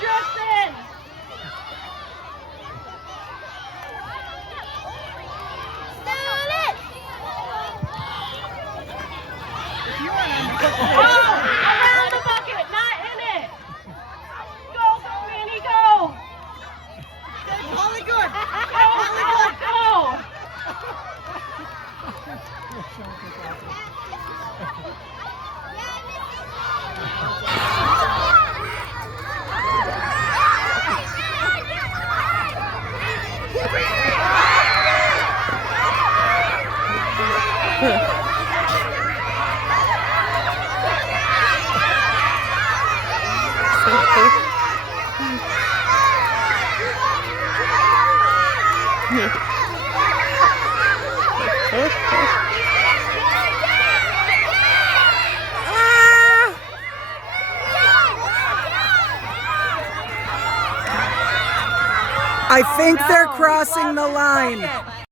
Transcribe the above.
Justin! Around the bucket, not in it! Go, Manny, go! Holly, good! Go! I think they're crossing the line.